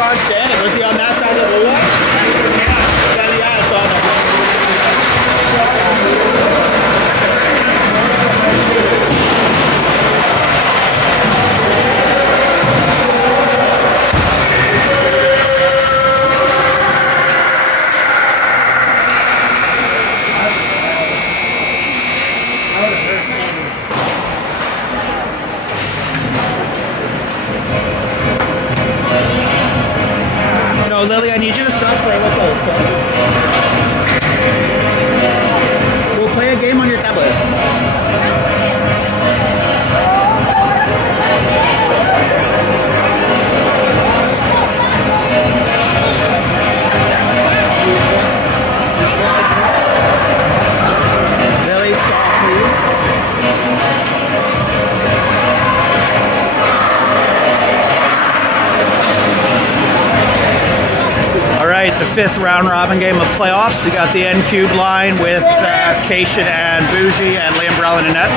Sean standing? Was he on that side of the blue line? Yeah, it's on there. No, Lily, I need you to stop playing with those. Okay? We'll play a game on your tablet. Lily, stop, please. The fifth round robin game of playoffs. You got the N cubed line with Cation and Bougie and Liam Brellen in net.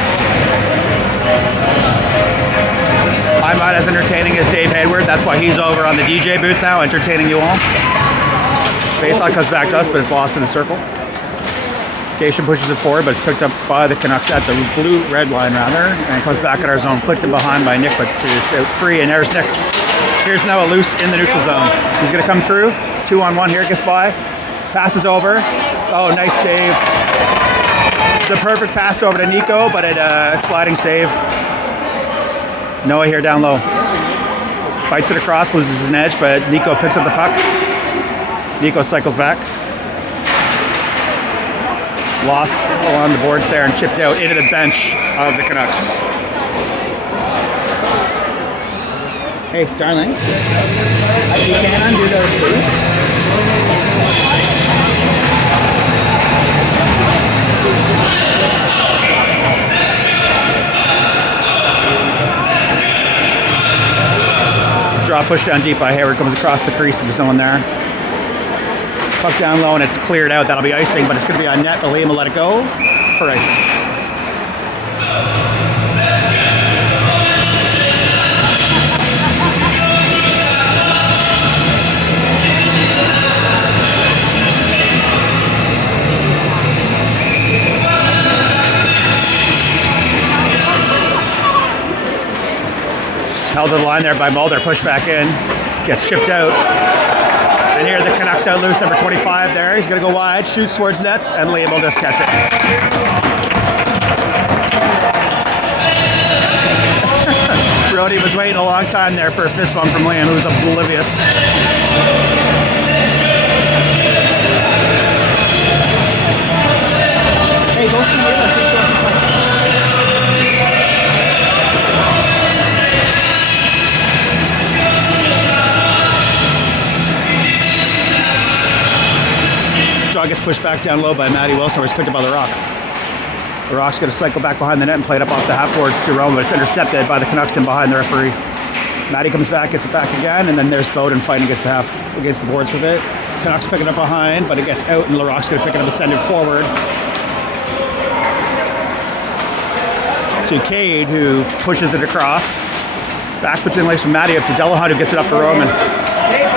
I'm not as entertaining as Dave Hayward. That's why he's over on the DJ booth now, entertaining you all. Faceoff comes back to us, but it's lost in the circle. Cation pushes it forward, but it's picked up by the Canucks at the blue-red line rather, and it comes back at our zone, flicked in behind by Nick, but it's out free, and there's Nick. Here's now a loose in the neutral zone. He's going to come through. 2-on-1 here, gets by. Passes over. Oh, nice save. It's a perfect pass over to Nico, but a sliding save. Noah here down low. Fights it across, loses his edge, but Nico picks up the puck. Nico cycles back. Lost along the boards there and chipped out into the bench of the Canucks. Hey, darling. You can undo those, please. Draw push down deep by Hayward, comes across the crease, but there's no one there. Puck down low and it's cleared out. That'll be icing, but it's going to be on net. Liam will let it go for icing. Held to the line there by Mulder, pushed back in, gets chipped out. And here the Canucks out loose, number 25 there. He's going to go wide, shoots towards nets, and Liam will just catch it. Brody was waiting a long time there for a fist bump from Liam, who was oblivious. Hey, go see Liam. Draw gets pushed back down low by Matty Wilson, where it's picked up by the Rock. The Rock's going to cycle back behind the net and play it up off the half boards to Rome, but it's intercepted by the Canucks in behind the referee. Matty comes back, gets it back again, and then there's Bowden fighting against the boards with it. Canucks picking it up behind, but it gets out, and LaRock's going to pick it up and send it forward to Cade, who pushes it across. Back between the legs from Matty up to Delahunt, who gets it up for Roman.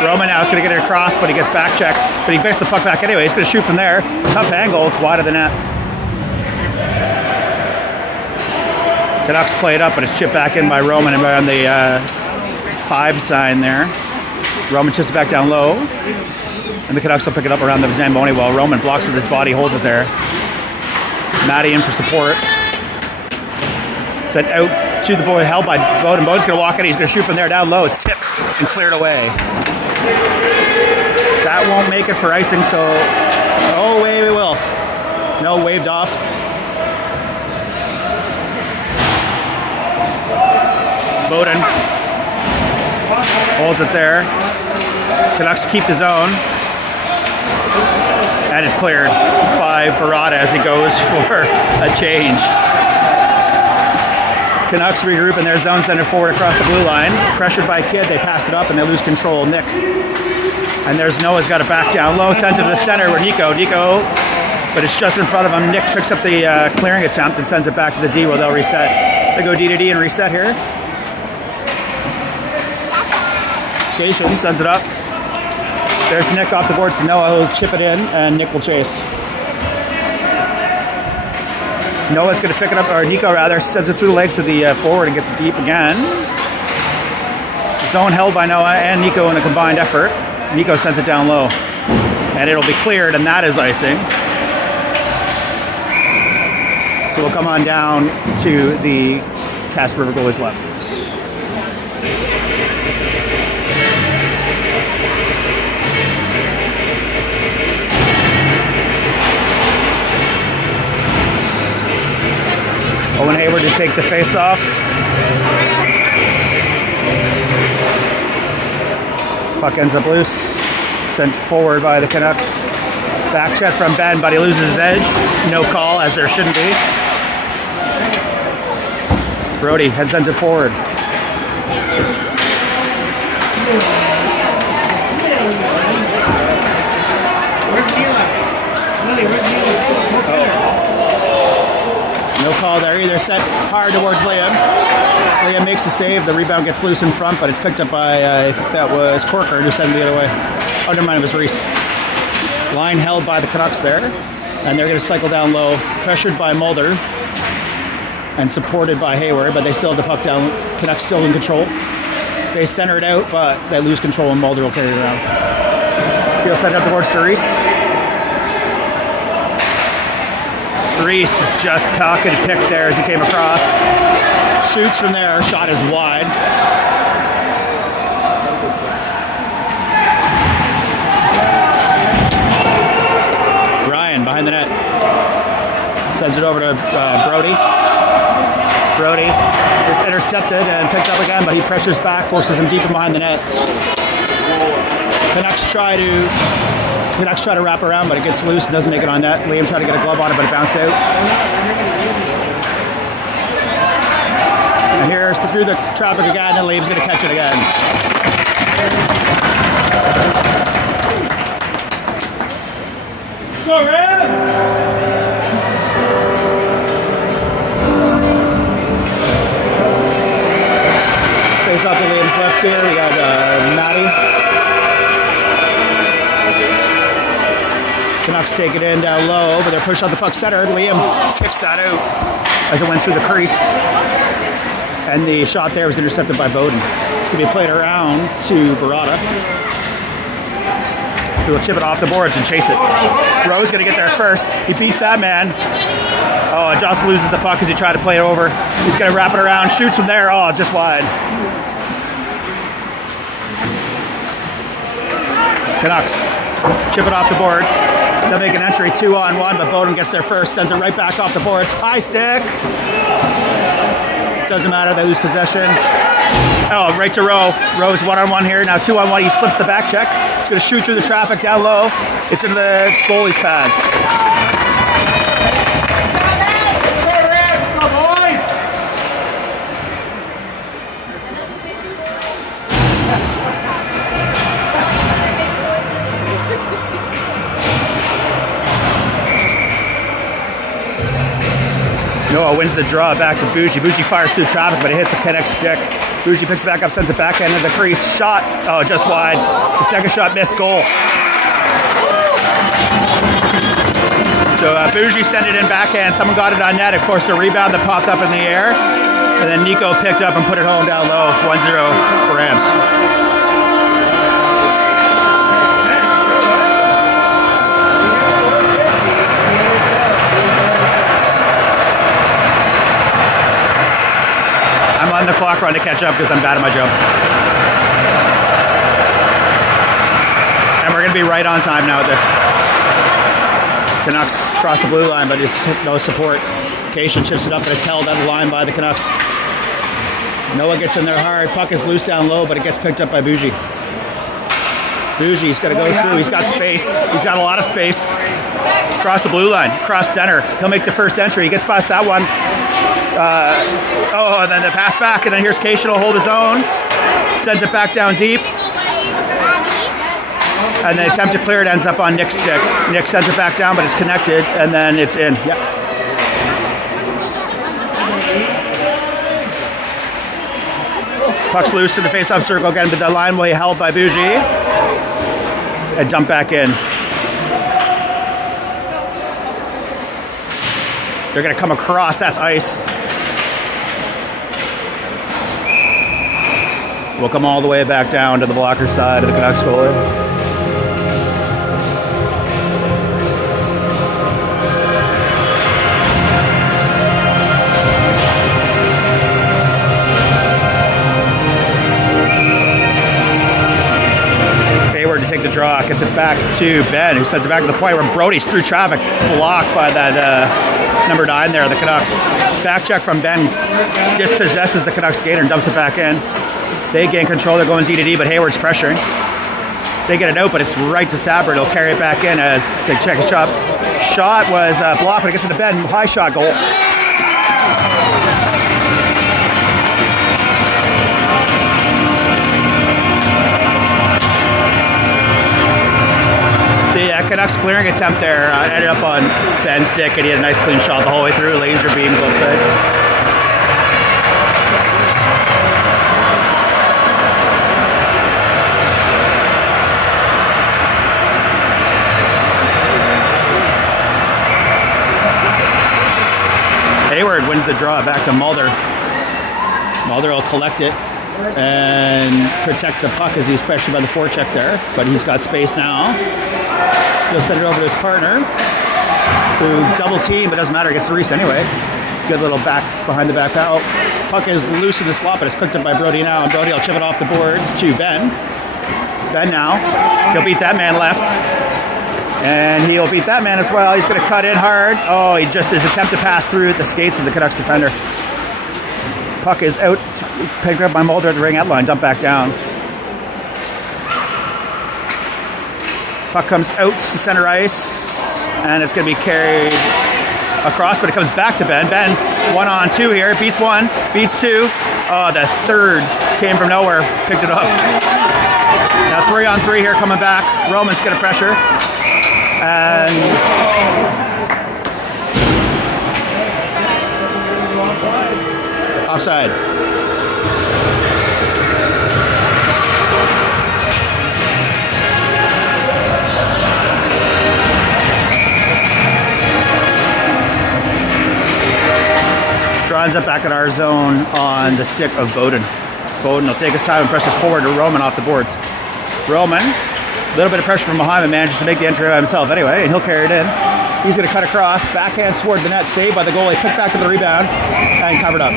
Roman now is going to get it across, but he gets back checked. But he picks the puck back anyway. He's going to shoot from there. Tough angle. It's wide of the net. Canucks play it up, but it's chipped back in by Roman and on the 5 sign there. Roman chips it back down low. And the Canucks will pick it up around the Zamboni while Roman blocks with his body, holds it there. Matty in for support. Sent out to the boy, held by Bowden. Bowden's going to walk in. He's going to shoot from there down low. It's tipped and cleared away. That won't make it for icing, so... Oh, wait, we will. No, waved off. Bowden holds it there. Canucks keep the zone. And it's cleared by Barada as he goes for a change. Canucks regroup in their zone, send it forward across the blue line. Pressured by Kidd, they pass it up and they lose control. Nick. And there's Noah's got it back down low, sends it to the center where Nico, but it's just in front of him. Nick picks up the clearing attempt and sends it back to the D where they'll reset. They go D to D and reset here. Cation sends it up. There's Nick off the boards to Noah. He'll chip it in, and Nick will chase. Noah's going to pick it up, or Nico rather, sends it through the legs of the forward and gets it deep again. Zone held by Noah and Nico in a combined effort. Nico sends it down low. And it'll be cleared, and that is icing. So we'll come on down to the Cast River goalies left. Owen Hayward to take the face-off. Puck ends up loose. Sent forward by the Canucks. Back check from Ben, but he loses his edge. No call, as there shouldn't be. Brody had sent it forward. No call there either. Set hard towards Liam. Liam makes the save. The rebound gets loose in front, but it's picked up by, I think that was Corker, who sent it the other way. Oh, never mind, it was Reese. Line held by the Canucks there. And they're going to cycle down low. Pressured by Mulder. And supported by Hayward, but they still have the puck down. Canucks still in control. They center it out, but they lose control, and Mulder will carry it around. He'll send it up towards to Reese. Reese is just pocket picked there as he came across. Shoots from there. Shot is wide. Ryan behind the net. Sends it over to Brody. Brody is intercepted and picked up again, but he pressures back, forces him deep in behind the net. Canucks try to wrap around, but it gets loose and doesn't make it on net. Liam tried to get a glove on it, but it bounced out. And here's through the traffic again, and Liam's going to catch it again. Go, Rams! Face off to Liam's left here. We got Matty. Canucks take it in down low, but they're pushed on the puck center. Liam kicks that out as it went through the crease. And the shot there was intercepted by Bowden. It's going to be played around to Barada, who will chip it off the boards and chase it. Rowe's going to get there first. He beats that man. Oh, and Joss loses the puck as he tried to play it over. He's going to wrap it around, shoots from there. Oh, just wide. Canucks chip it off the boards. They'll make an entry 2-on-1, but Bowden gets there first, sends it right back off the boards. High stick. Doesn't matter, they lose possession. Oh, right to Rowe. Rowe's 1-on-1 here. Now 2-on-1, he slips the back check. He's going to shoot through the traffic down low. It's into the goalie's pads. Noah wins the draw back to Bougie. Bougie fires through traffic, but it hits a Canucks stick. Bougie picks it back up, sends it back into the crease. Shot. Oh, just wide. The second shot missed. Goal. So Bougie sent it in backhand. Someone got it on net. Of course, the rebound that popped up in the air. And then Nico picked up and put it home down low. 1-0 Rams. I'm on the clock run to catch up because I'm bad at my job. And we're going to be right on time now with this. Canucks cross the blue line, but just no support. Cation chips it up, but it's held out of line by the Canucks. Noah gets in there hard. Puck is loose down low, but it gets picked up by Bougie. Bougie's got to go through. He's got space. He's got a lot of space. Cross the blue line, cross center. He'll make the first entry. He gets past that one. And then the pass back, and then here's Cation will hold his own. Sends it back down deep. And the attempt to clear it ends up on Nick's stick. Nick sends it back down, but it's connected, and then it's in. Yep. Puck's loose in the face-off circle again, but the line way held by Bougie. And dump back in. They're going to come across. That's ice. We'll come all the way back down to the blocker side of the Canucks goalie. To take the draw, gets it back to Ben, who sends it back to the point where Brody's through traffic, blocked by that number 9 there, the Canucks. Back check from Ben, dispossesses the Canucks skater and dumps it back in. They gain control, they're going D to D, but Hayward's pressuring. They get it out, but it's right to Sabre. They'll carry it back in as they check his shot. Shot was blocked, but it gets into Ben, high shot goal. The Canucks clearing attempt there ended up on Ben's stick, and he had a nice clean shot the whole way through. Laser beam goal side. Hayward wins the draw back to Mulder. Mulder will collect it and protect the puck as he's pressured by the forecheck there, but he's got space now. He'll send it over to his partner, who double team, but doesn't matter, he gets the Reese anyway. Good little back behind the back out. Puck is loose in the slot, but it's picked up by Brody now, and Brody will chip it off the boards to Ben. Ben now, he'll beat that man left, and he'll beat that man as well. He's going to cut in hard. Oh, he just his attempt to pass through the skates of the Canucks defender. Puck is out, picked up by Mulder at the ring out line, dump back down. Puck comes out to center ice, and it's going to be carried across, but it comes back to Ben. Ben, 1-on-2 here, beats 1, beats 2. Oh, the third came from nowhere, picked it up. Now 3-on-3 here coming back. Roman's going to pressure. And offside. Draws up back in our zone on the stick of Bowden. Bowden will take his time and press it forward to Roman off the boards. Roman, a little bit of pressure from behind him, manages to make the entry by himself anyway, and he'll carry it in. He's going to cut across, backhand toward the net, saved by the goalie, picked back to the rebound, and covered up.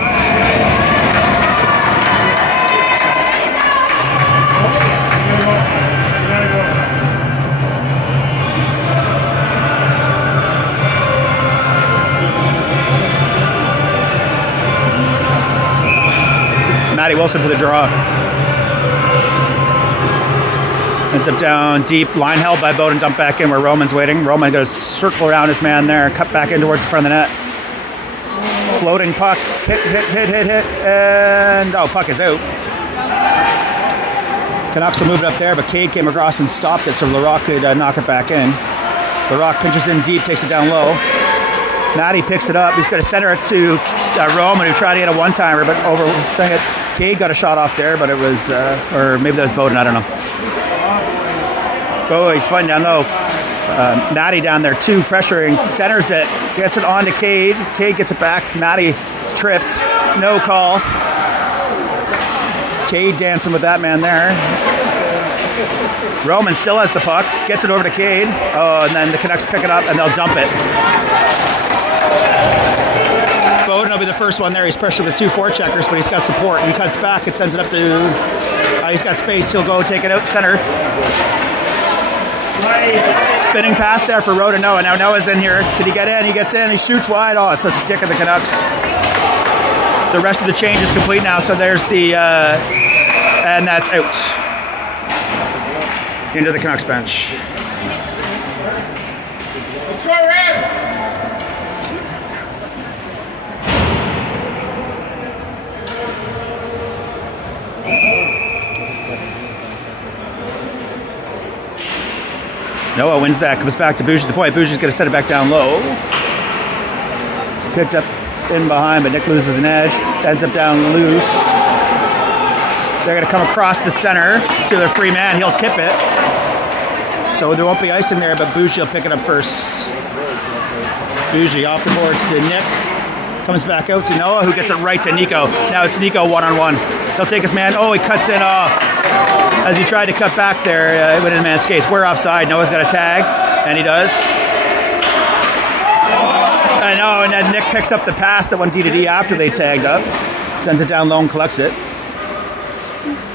Matty Wilson for the draw. Ends up down deep, line held by Bowden, dump back in where Roman's waiting. Roman goes circle around his man there, cut back in towards the front of the net. Floating puck, hit, and puck is out. Canucks will move it up there, but Cade came across and stopped it so Larocque could knock it back in. Larocque pinches in deep, takes it down low. Matty picks it up. He's going to center it to Roman, who tried to get a one-timer, but overthink it. Cade got a shot off there, but it was, or maybe that was Bowden, I don't know. Oh, he's fighting down low. Matty down there too, pressuring, centers it, gets it on to Cade. Cade gets it back. Matty tripped, no call. Cade dancing with that man there. Roman still has the puck, gets it over to Cade. Oh, and then the Canucks pick it up and they'll dump it. Bowden will be the first one there. He's pressured with 2 forecheckers, but he's got support. He cuts back, it sends it up to, he's got space, he'll go take it out center. Spinning pass there for Rhoda Noah. Now Noah's in here. Can he get in? He gets in. He shoots wide. Oh, it's a stick of the Canucks. The rest of the change is complete now. So there's the, and that's out. Into the Canucks bench. Let's go, Reds! Noah wins that, comes back to Bougie at the point. Bougie's going to set it back down low. Picked up in behind, but Nick loses an edge. Ends up down loose. They're going to come across the center to their free man. He'll tip it. So there won't be icing there, but Bougie will pick it up first. Bougie off the boards to Nick. Comes back out to Noah, who gets it right to Nico. Now it's Nico one-on-one. He'll take his man. Oh, he cuts in as he tried to cut back there. It went in man's skates. We're offside. Noah's got a tag, and he does. I know, and then Nick picks up the pass that went D-to-D after they tagged up. Sends it down low and collects it.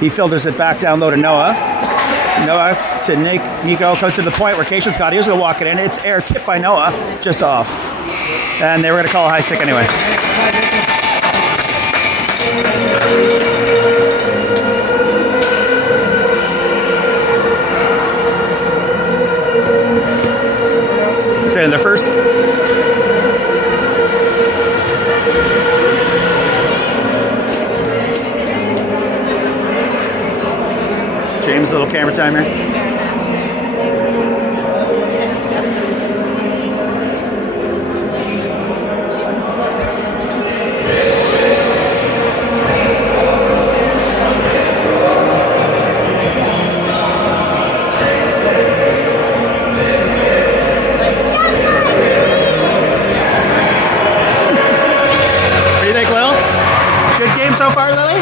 He filters it back down low to Noah. Noah to Nico. Comes to the point where Cation's got it. He was going to walk it in. It's air tipped by Noah. Just off. And they were going to call a high stick anyway. Is it in the first? James, a little camera time here. So far, Lily?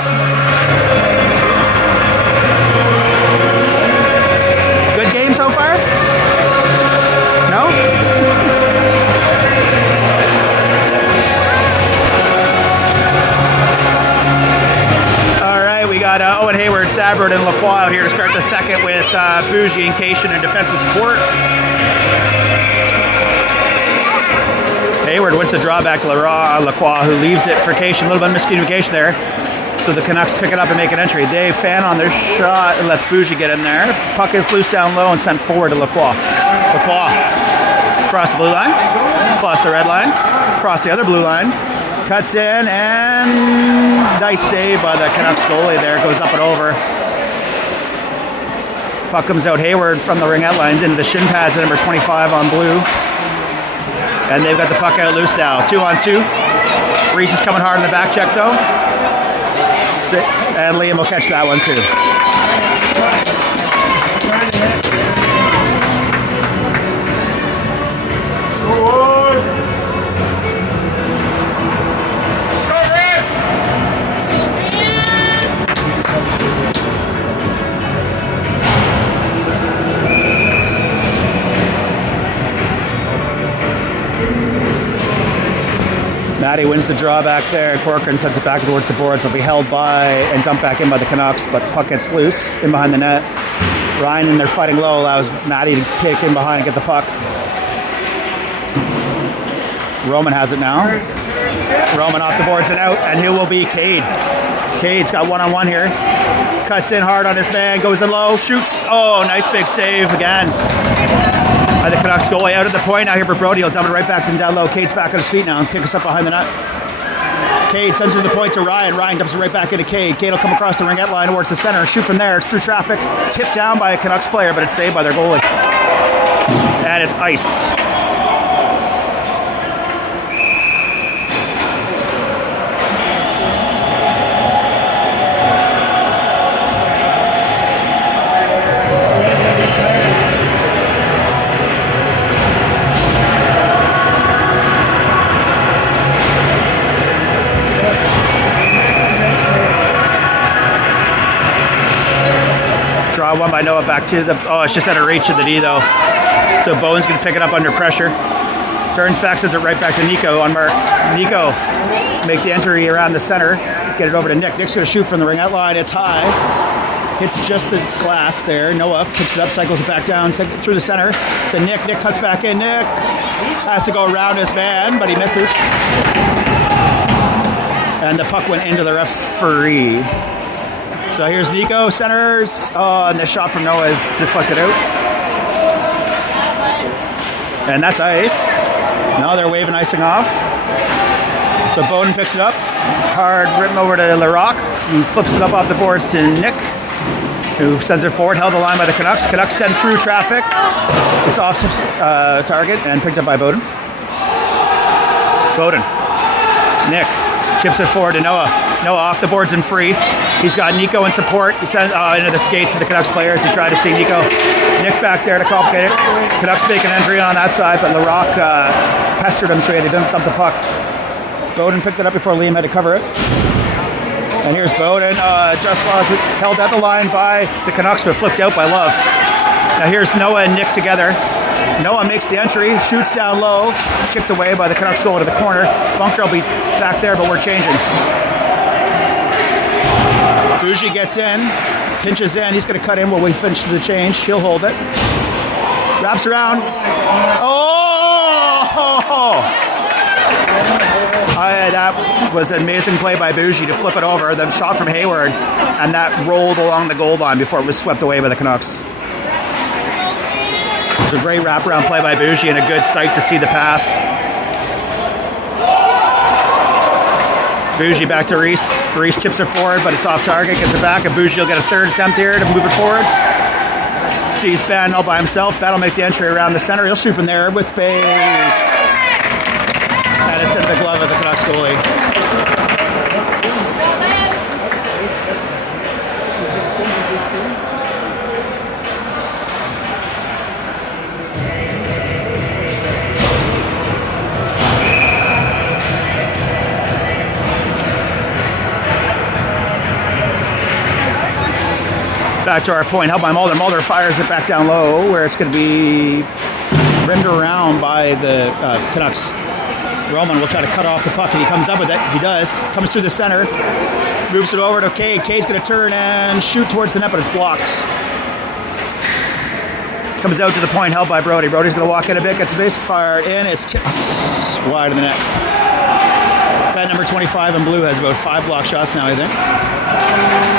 Good game so far? No? All right, we got Owen Hayward, Sabbard, and Lacroix out here to start the second with Bougie and Cation and defensive support. Hayward wins the drawback to Lacroix, who leaves it for Cation. A little bit of miscommunication there. So the Canucks pick it up and make an entry. They fan on their shot and lets Bougie get in there. Puck is loose down low and sent forward to Lacroix. Lacroix across the blue line, across the red line, across the other blue line. Cuts in and nice save by the Canucks goalie there. Goes up and over. Puck comes out Hayward from the ringette lines into the shin pads at number 25 on blue. And they've got the puck out loose now. 2-on-2. Reese is coming hard in the back check, though. And Liam will catch that one, too. Matty wins the draw back there. Corcoran sends it back towards the boards. It'll be held by and dumped back in by the Canucks, but puck gets loose in behind the net. Ryan, when they're fighting low, allows Matty to kick in behind and get the puck. Roman has it now. Roman off the boards and out, and he will be Cade. Cade's got one-on-one here. Cuts in hard on his man, goes in low, shoots. Oh, nice big save again. By the Canucks goalie out at the point now here for Brody. He'll dump it right back to down low. Cade's back on his feet now and picks us up behind the net. Cade sends it to the point to Ryan. Ryan dumps it right back into Cade. Cade will come across the ringette line towards the center. Shoot from there. It's through traffic. Tipped down by a Canucks player, but it's saved by their goalie. And it's iced. Draw one by Noah back to the... Oh, it's just out of reach of the D, though. So Bowen's going to pick it up under pressure. Turns back, sends it right back to Nico unmarked. Nico make the entry around the center. Get it over to Nick. Nick's going to shoot from the ringette line. It's high. Hits just the glass there. Noah picks it up, cycles it back down through the center to Nick. Nick cuts back in. Nick has to go around his man, but he misses. And the puck went into the referee. So here's Nico, centers. Oh, and the shot from Noah is deflected out. And that's ice. Now they're waving icing off. So Bowden picks it up. Hard written over to LaRock. And flips it up off the boards to Nick, who sends it forward. Held the line by the Canucks. Canucks send through traffic. It's off target and picked up by Bowden. Bowden. Nick. Chips it forward to Noah. Noah off the boards and free. He's got Nico in support. He sent into the skates of the Canucks players. He tried to see Nico. Nick back there to complicate it. Canucks make an entry on that side, but Larocque pestered him so he had to dump the puck. Bowden picked it up before Liam had to cover it. And here's Bowden. Just lost it. Held at the line by the Canucks, but flipped out by Love. Now here's Noah and Nick together. Noah makes the entry, shoots down low, kicked away by the Canucks goal to the corner. Bunker will be back there, but we're changing. Bougie gets in, pinches in. He's going to cut in while we finish the change. He'll hold it. Wraps around. Oh! That was an amazing play by Bougie to flip it over. The shot from Hayward, and that rolled along the goal line before it was swept away by the Canucks. It's a great wraparound play by Bougie and a good sight to see the pass. Bougie back to Reese. Reese chips it forward, but it's off target, gets it back, and Bougie will get a third attempt here to move it forward. Sees Ben all by himself. Ben will make the entry around the center. He'll shoot from there with pace. And it's into the glove of the Canucks goalie. Back to our point, held by Mulder. Mulder fires it back down low, where it's going to be rimmed around by the Canucks. Roman will try to cut off the puck, and he comes up with it. He does. Comes through the center, moves it over to Cade. Cade's going to turn and shoot towards the net, but it's blocked. Comes out to the point, held by Brody. Brody's going to walk in a bit, gets a base fire in. It's tipped wide of the net. That number 25 in blue has about 5 block shots now, I think.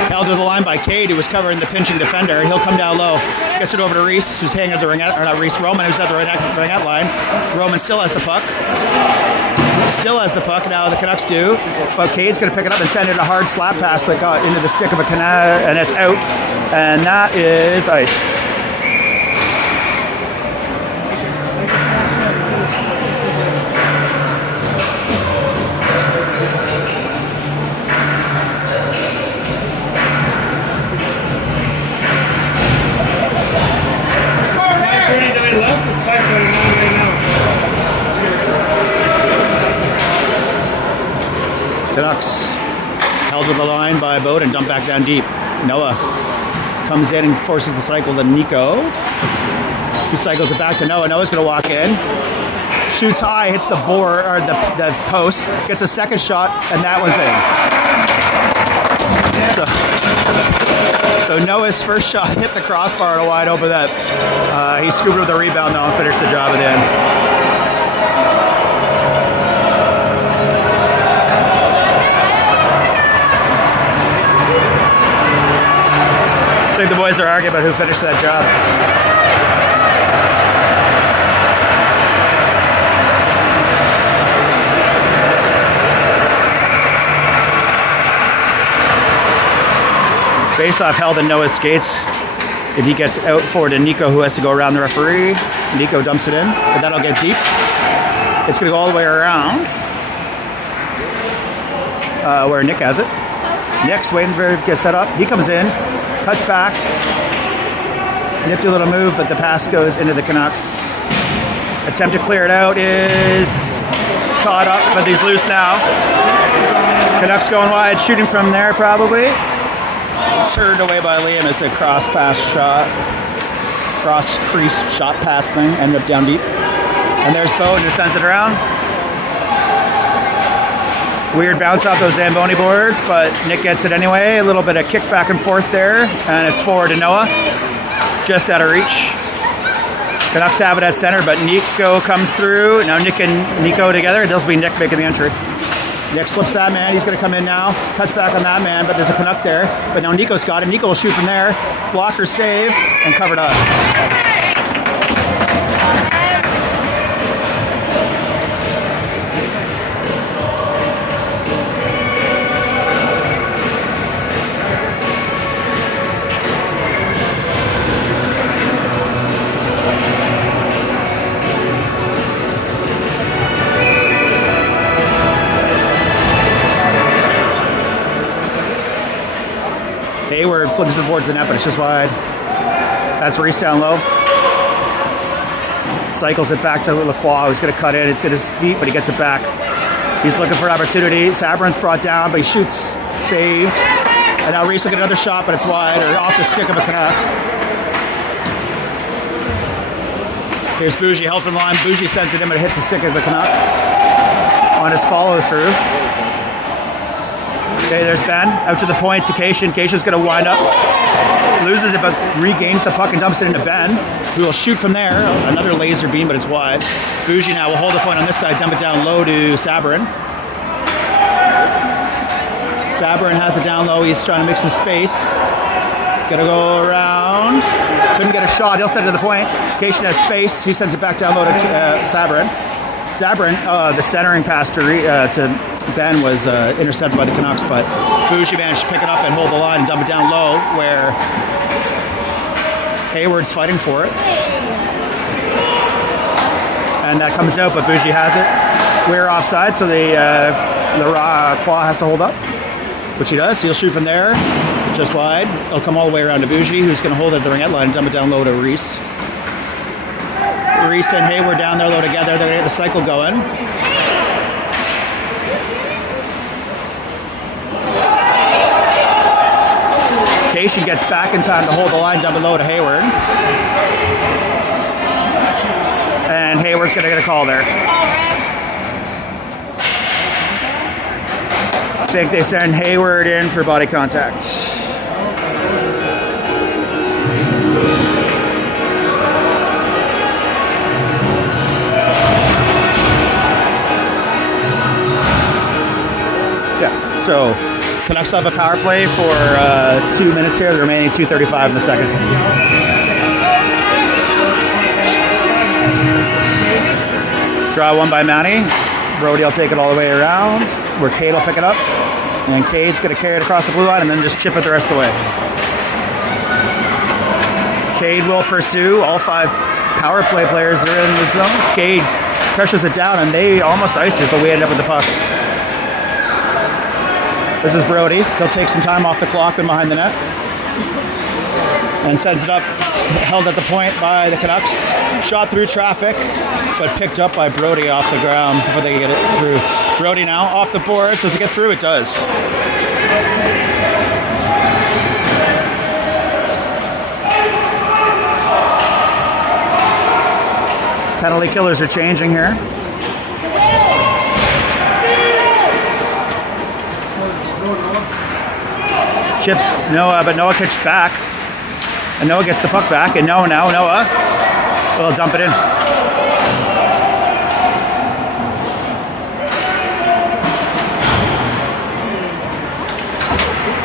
Held to the line by Cade, who was covering the pinching defender. He'll come down low. Gets it over to Reese, who's hanging at the ringette, or not Reese, Roman, who's at the ringette line. Roman still has the puck. Still has the puck, now the Canucks do. But Cade's going to pick it up and send it a hard slap pass that got into the stick of a Canuck, and it's out. And that is ice. Canucks held to the line by Bowden, dumped back down deep. Noah comes in and forces the cycle to Nico. He cycles it back to Noah. Noah's going to walk in. Shoots high, hits the board or the post, gets a second shot, and that one's in. So Noah's first shot hit the crossbar in a wide open net. He scooped with the rebound though and finished the job at the end. I think the boys are arguing about who finished that job. Face-off held in Noah's skates, and he gets out forward to Nico, who has to go around the referee. Nico dumps it in, but that'll get deep. It's going to go all the way around where Nick has it. Nick's waiting for it to get set up. He comes in. Cuts back. Nifty little move, but the pass goes into the Canucks. Attempt to clear it out is caught up, but he's loose now. Canucks going wide, shooting from there probably. Turned away by Liam as the cross pass shot. Cross crease shot pass thing ended up down deep. And there's Bowden who sends it around. Weird bounce off those Zamboni boards, but Nick gets it anyway. A little bit of kick back and forth there, and it's forward to Noah. Just out of reach. Canucks have it at center, but Nico comes through. Now Nick and Nico together. It'll be Nick making the entry. Nick slips that man. He's going to come in now. Cuts back on that man, but there's a Canuck there. But now Nico's got it. Nico will shoot from there. Blocker save and covered up. flings it towards the net, but it's just wide. That's Reese down low. Cycles it back to Lacroix, who's going to cut in. It's at his feet, but he gets it back. He's looking for an opportunity. Sabrin's brought down, but he shoots, saved. And now Reese will get another shot, but it's wide, or off the stick of a Canuck. Here's Bougie, held from the line. Bougie sends it in, but it hits the stick of the Canuck on his follow-through. Okay, there's Ben, out to the point to Cation. Cation's going to wind up. Loses it, but regains the puck and dumps it into Ben, who will shoot from there. Another laser beam, but it's wide. Bougie now will hold the point on this side, dump it down low to Sabrin. Sabrin has it down low. He's trying to make some space. Gonna go around. Couldn't get a shot. He'll send it to the point. Cation has space. He sends it back down low to Sabrin. Sabrin, the centering pass to Ben was intercepted by the Canucks, but Bougie managed to pick it up and hold the line and dump it down low, where Hayward's fighting for it. And that comes out, but Bougie has it. We're offside, so the Claw has to hold up, which he does. He'll shoot from there, just wide. It'll come all the way around to Bougie, who's going to hold it at the ringette line and dump it down low to Reese. Reese and Hayward down there low together. They're going to get the cycle going. Cation gets back in time to hold the line, dump it low to Hayward. And Hayward's going to get a call there. I think they send Hayward in for body contact. Yeah, so Canucks have a power play for 2 minutes here, the remaining 2:35 in the second. Draw one by Manny. Brody will take it all the way around, where Cade will pick it up. And Cade's going to carry it across the blue line and then just chip it the rest of the way. Cade will pursue. All 5 power play players are in the zone. Cade pressures it down and they almost iced it, but we ended up with the puck. This is Brody. He'll take some time off the clock and behind the net. And sends it up, held at the point by the Canucks. Shot through traffic, but picked up by Brody off the ground before they get it through. Brody now off the boards. Does it get through? It does. Penalty killers are changing here. Chips Noah, but Noah kicks back. And Noah gets the puck back. And Noah will dump it in.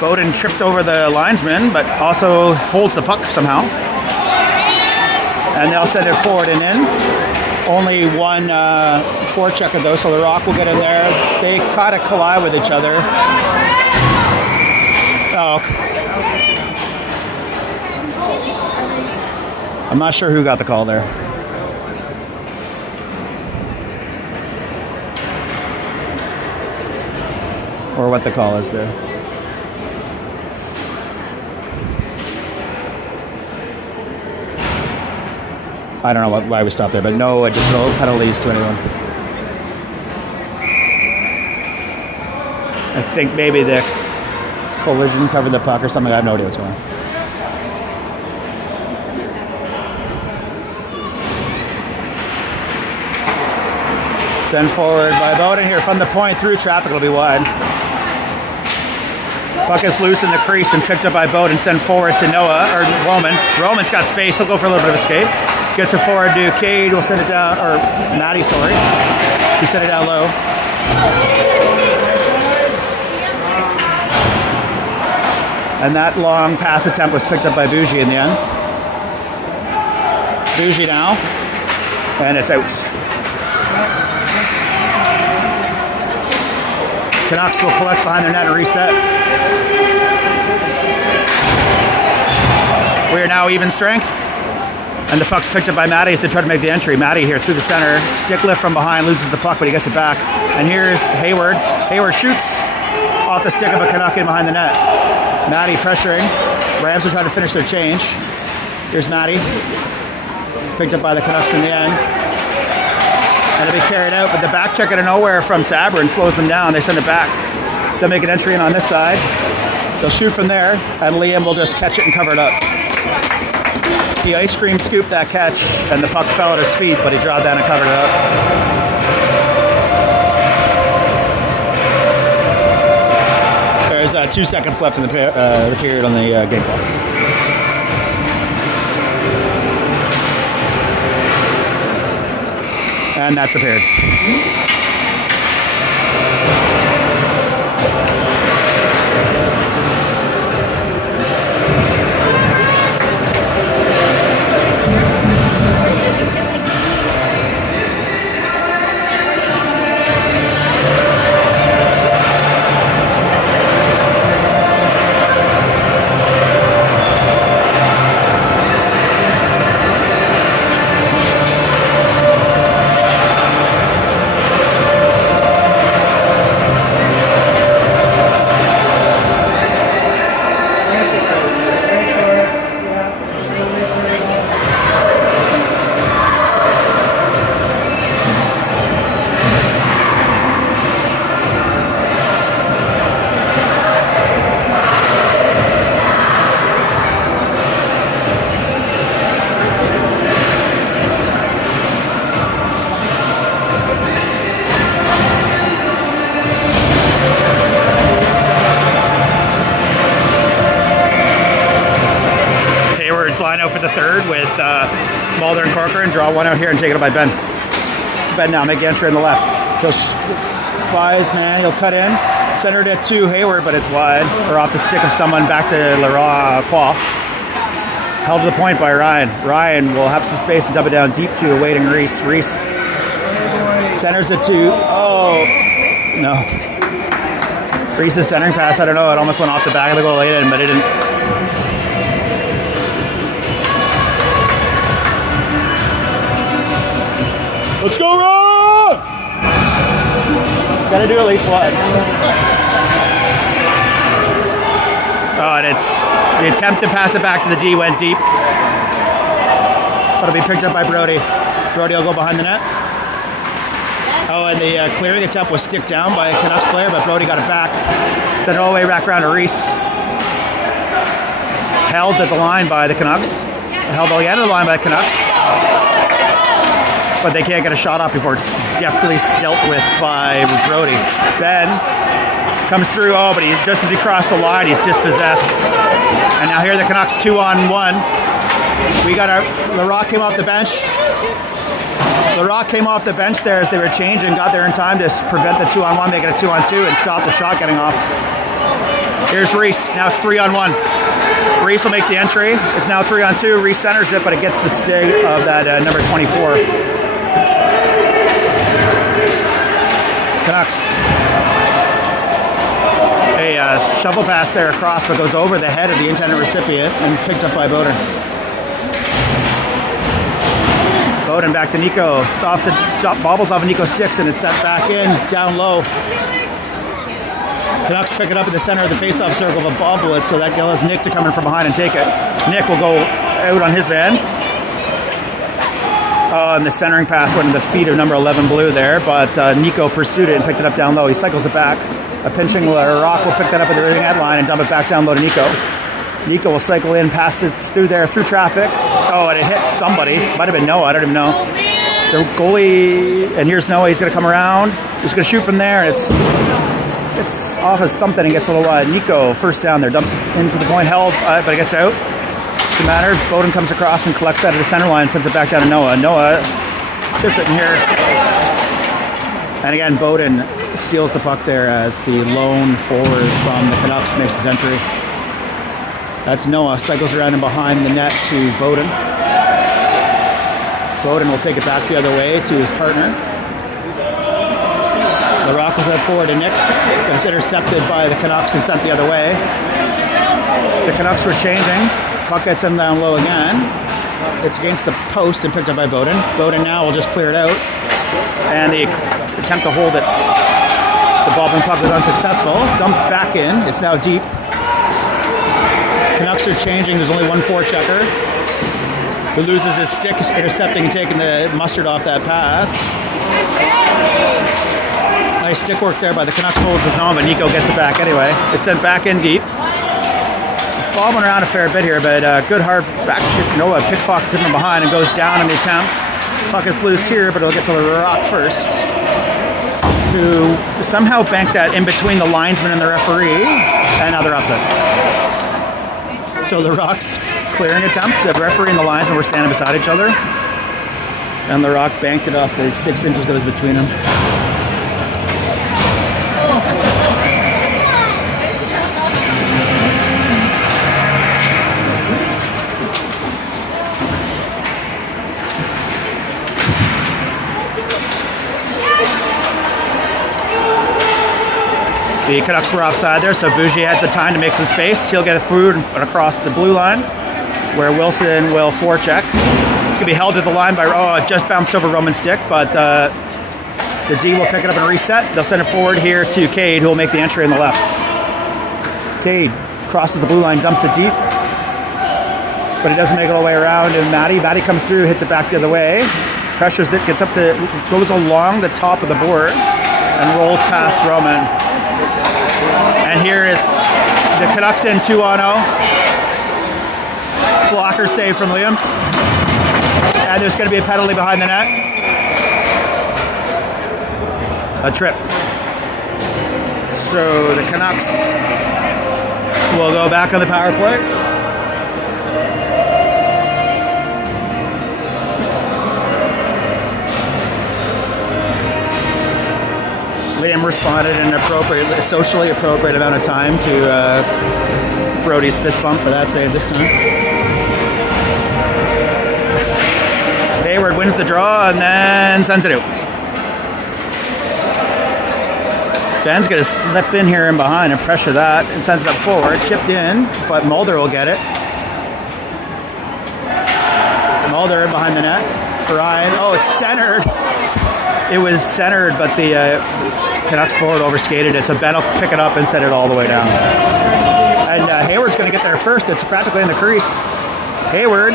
Bowden tripped over the linesman, but also holds the puck somehow. And they'll send it forward and in. Only one forechecker though, so the Rock will get in there. They kind of collide with each other. Oh, okay. I'm not sure who got the call there. Or what the call is there. I don't know why we stopped there, but no additional penalties to anyone. I think maybe the collision covered the puck or something. I have no idea what's going on. Send forward by Bowden here from the point through traffic. It'll be wide. Puck is loose in the crease and picked up by Bowden. Send forward to Noah, or Roman. Roman's got space. He'll go for a little bit of a skate. Gets it forward to Cade. We'll send it down, or Maddie, sorry. He sent it down low. And that long pass attempt was picked up by Bougie in the end. Bougie now. And it's out. Canucks will collect behind their net and reset. We are now even strength. And the puck's picked up by Matty as they try to make the entry. Matty here through the center. Stick lift from behind, loses the puck, but he gets it back. And here's Hayward. Hayward shoots off the stick of a Canuck in behind the net. Matty pressuring. Rams are trying to finish their change. Here's Matty. Picked up by the Canucks in the end. And it'll be carried out, but the back check out of nowhere from Sabrin slows them down. They send it back. They'll make an entry in on this side. They'll shoot from there, and Liam will just catch it and cover it up. He ice cream scooped that catch, and the puck fell at his feet, but he drawed down and covered it up. There's 2 seconds left in the period on the game clock. And that's the period. Line out for the third with Mulder and Corcoran. Draw one out here and take it up by Ben. Ben now make the entry on the left. He'll wise man. He'll cut in. Centered it to Hayward, but it's wide or off the stick of someone back to Leroy Qua. Held to the point by Ryan. Ryan will have some space and dump it down deep to awaiting Reese. Reese centers it to no. Reese's centering pass. I don't know. It almost went off the back of the goal late in, but it didn't. Let's go, Ron! Gotta do at least one. Oh, and it's the attempt to pass it back to the D went deep. But it'll be picked up by Brody. Brody will go behind the net. Oh, and the clearing attempt was stick down by a Canucks player, but Brody got it back. Sent it all the way back around to Reese. Held at the line by the Canucks. Held at the end of the line by the Canucks. But they can't get a shot off before it's deftly dealt with by Brody. Ben comes through, but just as he crossed the line, he's dispossessed. And now here the Canucks 2-on-1. We got Leroy came off the bench. Leroy came off the bench there as they were changing, got there in time to prevent the 2-on-1, make it a 2-on-2, and stop the shot getting off. Here's Reese. Now it's 3-on-1. Reese will make the entry. It's now 3-on-2. Reese centers it, but it gets the stick of that number 24. Canucks. A shovel pass there across, but goes over the head of the intended recipient and picked up by Bowden. Bowden back to Nico. It's off the bobbles off of Nico's sticks, and it's set back in, down low. Canucks pick it up in the center of the face-off circle, but bobble it, so that allows Nick to come in from behind and take it. Nick will go out on his man. And the centering pass went into the feet of number 11 Blue there, but Nico pursued it and picked it up down low. He cycles it back. A pinching Rock will pick that up at the ring headline and dump it back down low to Nico. Nico will cycle in, pass this through there, through traffic. And it hit somebody. Might have been Noah, I don't even know. The goalie, and here's Noah, he's going to come around. He's going to shoot from there, and it's off of something and gets a little wide. Nico, first down there, dumps into the point, held, but it gets out. Doesn't matter. Bowden comes across and collects that at the center line and sends it back down to Noah. Noah just sitting here. And again, Bowden steals the puck there as the lone forward from the Canucks makes his entry. That's Noah. Cycles around and behind the net to Bowden. Bowden will take it back the other way to his partner. The Rock was out forward to Nick. Gets intercepted by the Canucks and sent the other way. The Canucks were changing. Puck gets him down low again. It's against the post and picked up by Bowden. Bowden now will just clear it out. And the attempt to hold it. The bobbing puck was unsuccessful. Dumped back in. It's now deep. Canucks are changing. There's only one forechecker who loses his stick, intercepting and taking the mustard off that pass. Nice stick work there by the Canucks, holds his own, but Nico gets it back anyway. It's sent back in deep. It's bobbing around a fair bit here, but good hard back check. Noah pickpockets him from behind and goes down in the attempt. Puck is loose here, but it'll get to the Rock first, who somehow banked that in between the linesman and the referee, and now they're offside. So the Rock's clearing attempt. The referee and the linesman were standing beside each other, and the Rock banked it off the 6 inches that was between them. The Canucks were offside there, so Bougie had the time to make some space. He'll get it through and across the blue line, where Wilson will forecheck. It's going to be held to the line by, it just bounced over Roman's stick, but the D will pick it up and reset. They'll send it forward here to Cade, who will make the entry on the left. Cade crosses the blue line, dumps it deep, but he doesn't make it all the way around, and Matty comes through, hits it back the other way, pressures it, goes along the top of the boards, and rolls past Roman. And here is the Canucks in 2-on-0. Blocker save from Liam. And there's going to be a penalty behind the net. A trip. So the Canucks will go back on the power play. Liam responded in an appropriate, socially appropriate amount of time to Brody's fist bump for that save this time. Hayward wins the draw and then sends it out. Ben's going to slip in here and behind and pressure that and sends it up forward. Chipped in, but Mulder will get it. Mulder behind the net. Ryan, it's centered. It was centered, but the Canucks forward overskated it, so Ben will pick it up and set it all the way down. And Hayward's going to get there first. It's practically in the crease. Hayward.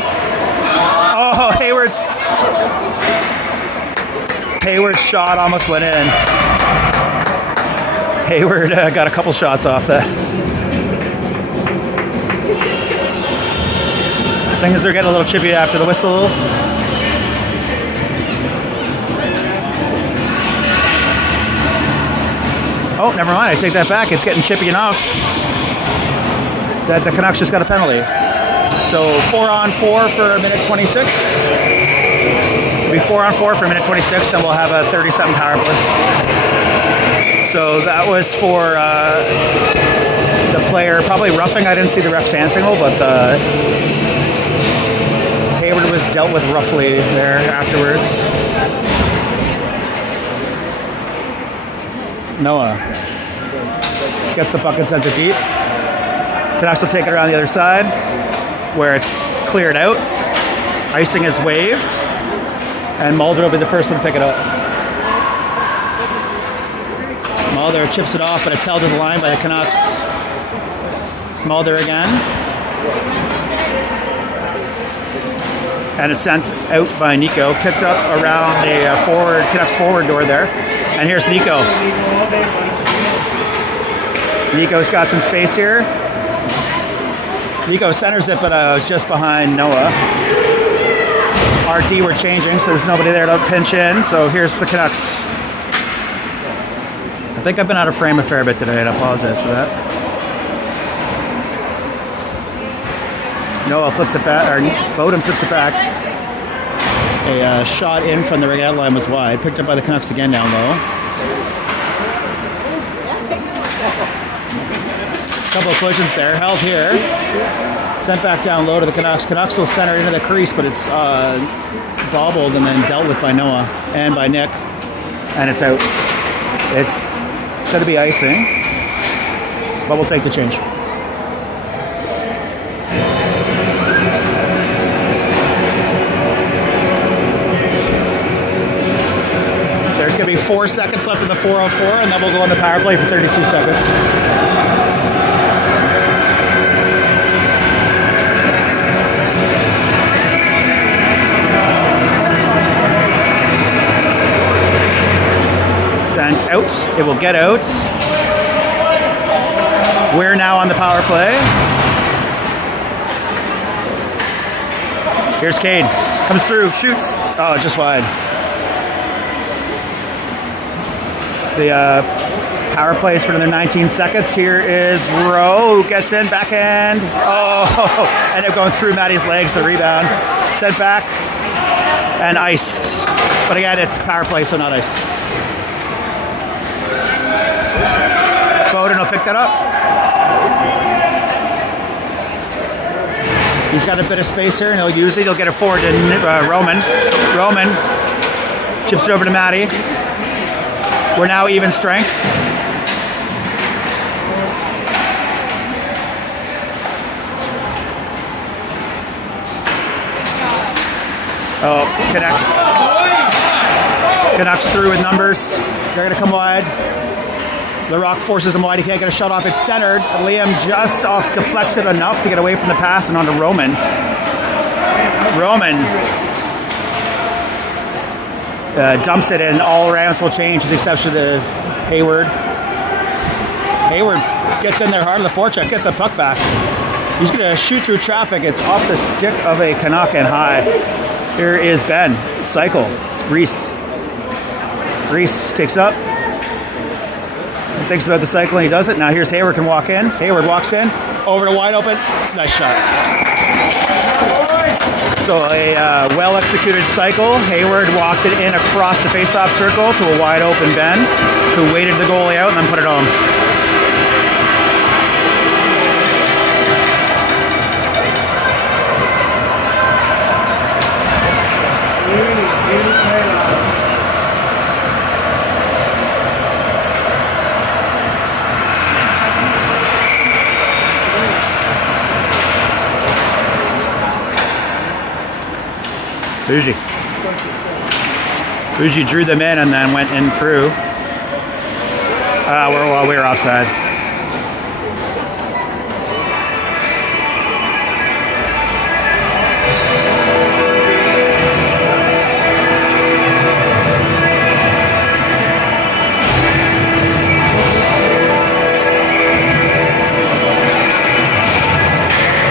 Hayward's shot almost went in. Hayward got a couple shots off that. Things are getting a little chippy after the whistle. Oh, never mind. I take that back. It's getting chippy enough that the Canucks just got a penalty. So 4-on-4 for a minute 26. It'll be 4-on-4 for a minute 26, and we'll have a 30-something power play. So that was for the player, probably roughing. I didn't see the ref's hand signal, but Hayward was dealt with roughly there afterwards. Noah gets the puck and sends it deep. Canucks will take it around the other side where it's cleared out. Icing is waved, and Mulder will be the first one to pick it up. Mulder chips it off, but it's held to the line by the Canucks. Mulder again. And it's sent out by Nico, picked up around the Canucks forward door there. And here's Nico. Nico's got some space here. Nico centers it, but just behind Noah. RT were changing, so there's nobody there to pinch in. So here's the Canucks. I think I've been out of frame a fair bit today, and I apologize for that. Noah flips it back, or Bodum flips it back. A shot in from the ring out line was wide. Picked up by the Canucks again down low. Couple of collisions there. Held here. Sent back down low to the Canucks. Canucks will center into the crease, but it's bobbled and then dealt with by Noah and by Nick. And it's out. It's going to be icing, but we'll take the change. There's going to be 4 seconds left in the 4-on-4, and then we'll go on the power play for 32 seconds. went out. It will get out. We're now on the power play. Here's Cade. Comes through, shoots. Oh, just wide. The power plays for another 19 seconds. Here is Rowe, who gets in, backhand. Oh, ended up going through Matty's legs, the rebound. Sent back and iced. But again, it's power play, so not iced. Bowden will pick that up. He's got a bit of space here, and he'll use it. He'll get it forward to Roman. Roman chips it over to Matty. We're now even strength. Oh, Canucks through with numbers. They're going to come wide. LaRock forces him wide. He can't get a shot off. It's centered. Liam just off deflects it enough to get away from the pass and onto Roman. Roman dumps it, and all Rams will change with the exception of Hayward. Hayward gets in there hard on the forecheck, gets the puck back. He's going to shoot through traffic. It's off the stick of a Canuck and high. Here is Ben. Cycle. Reese. Reese takes up. Thinks about the cycle and he does it. Now here's Hayward can walk in. Hayward walks in. Over to wide open. Nice shot. So a well-executed cycle. Hayward walked it in across the face-off circle to a wide open Ben, who waited the goalie out and then put it home. Bougie drew them in and then went in through. We were offside.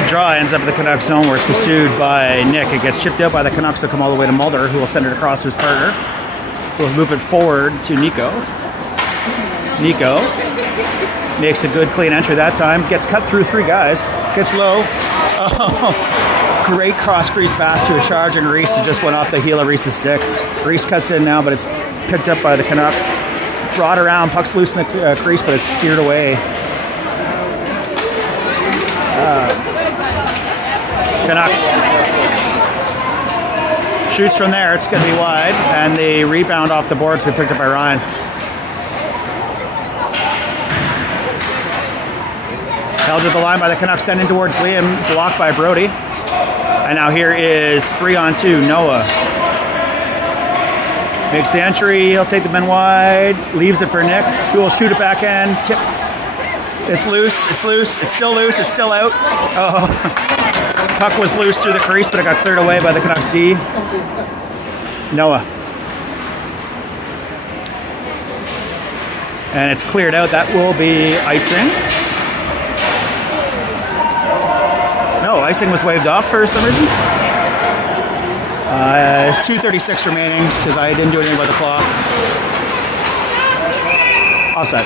Draw ends up in the Canucks zone where it's pursued by Nick. It gets chipped out by the Canucks to come all the way to Mulder, who will send it across to his partner. Who will move it forward to Nico. Nico makes a good clean entry that time. Gets cut through three guys. Gets low. Oh, great cross crease pass to a charge, and Reese just went off the heel of Reese's stick. Reese cuts in now, but it's picked up by the Canucks. Brought around, puck's loose in the crease, but it's steered away. Canucks shoots from there. It's going to be wide, and the rebound off the boards will be picked up by Ryan. Held to the line by the Canucks, sending towards Liam, blocked by Brody. And now here is 3-on-2. Noah makes the entry. He'll take the men wide, leaves it for Nick, who will shoot it back in. Tipped. It's loose. It's loose. It's still loose. It's still out. Oh. Puck was loose through the crease, but it got cleared away by the Canucks D. Noah. And it's cleared out. That will be icing. No, icing was waved off for some reason. It's 2:36 remaining because I didn't do anything about the clock. Offside.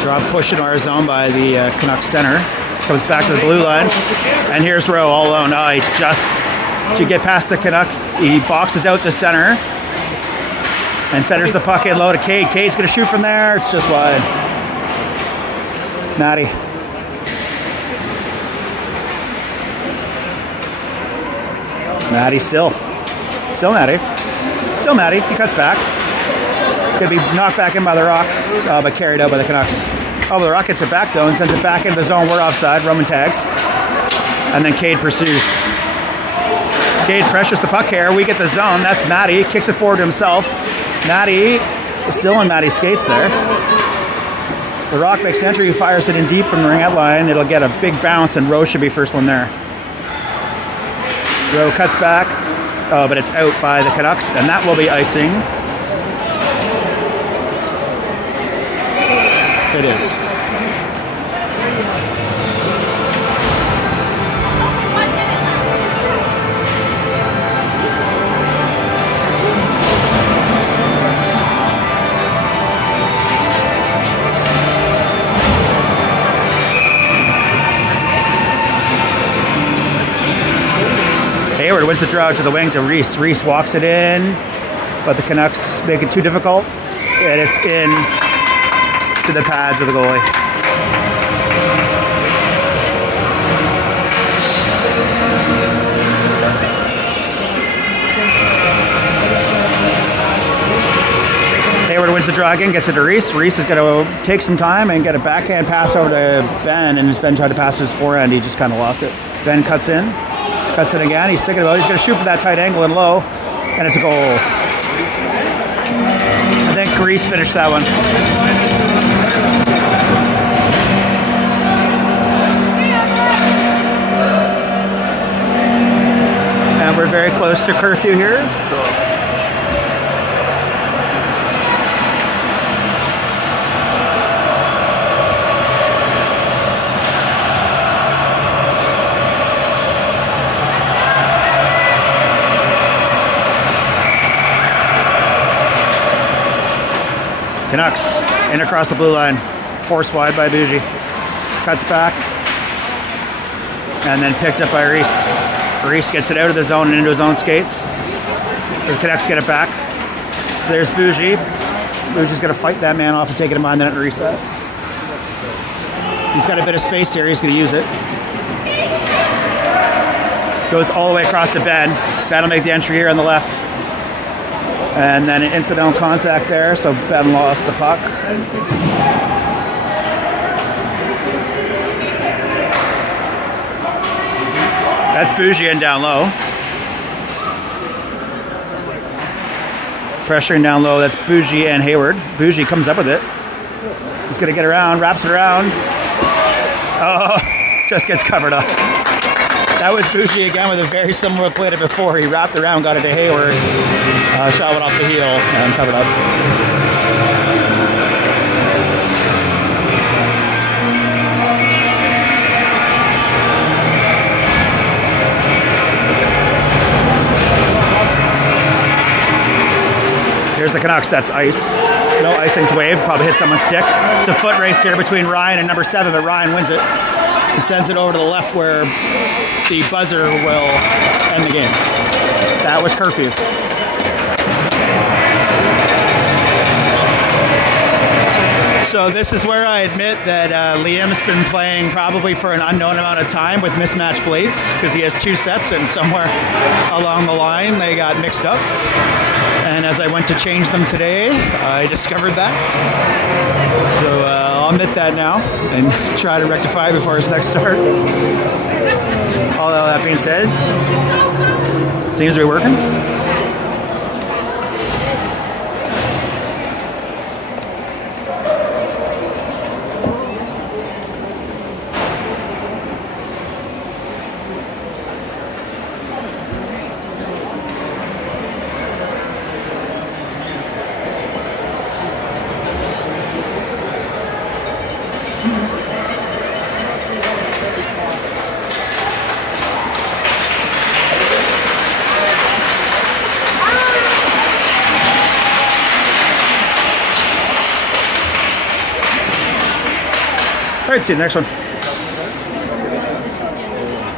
Drop push in our zone by the Canucks center. Comes back to the blue line. And here's Rowe all alone. He just, to get past the Canuck, he boxes out the center and centers the puck in low to Cade. Cade's going to shoot from there. It's just wide. Matty. Matty still. Still Matty. Still Matty. He cuts back. Going to be knocked back in by the Rock, but carried out by the Canucks. Oh, but the Rock gets it back, though, and sends it back into the zone. We're offside. Roman tags. And then Cade pursues. Cade pressures the puck here. We get the zone. That's Matty. Kicks it forward to himself. Matty is still on Matty's skates there. The Rock makes entry, fires it in deep from the ring out line. It'll get a big bounce, and Rowe should be first one there. Rowe cuts back. Oh, but it's out by the Canucks, and that will be icing. It is. Hayward wins the draw to the wing to Reese. Reese walks it in, but the Canucks make it too difficult, and it's in to the pads of the goalie. Hayward wins the draw again, gets it to Reese. Reese is going to take some time and get a backhand pass over to Ben, and as Ben tried to pass to his forehand, he just kind of lost it. Ben cuts in again. He's thinking about it. He's going to shoot for that tight angle and low, and it's a goal. I think Reese finished that one. And we're very close to curfew here, so. Canucks in across the blue line, forced wide by Bougie. Cuts back, and then picked up by Reese. Reese gets it out of the zone and into his own skates. The Canucks get it back. So there's Bougie. Bougie's going to fight that man off and take it in mind, then reset. He's got a bit of space here. He's going to use it. Goes all the way across to Ben. Ben will make the entry here on the left. And then an incidental contact there, so Ben lost the puck. That's Bougie in down low. Pressuring down low, that's Bougie and Hayward. Bougie comes up with it. He's gonna get around, wraps it around. Oh, just gets covered up. That was Bougie again with a very similar play to before. He wrapped around, got it to Hayward. Shot went off the heel and covered up. Here's the Canucks. That's ice. No, icing's wave. Probably hit someone's stick. It's a foot race here between Ryan and number 7, but Ryan wins it and sends it over to the left where the buzzer will end the game. That was curfew. So this is where I admit that Liam's been playing probably for an unknown amount of time with mismatched blades, because he has 2 sets and somewhere along the line they got mixed up. And as I went to change them today, I discovered that. So I'll admit that now and try to rectify it before his next start. All that being said, seems to be working. All right, see you in the next one.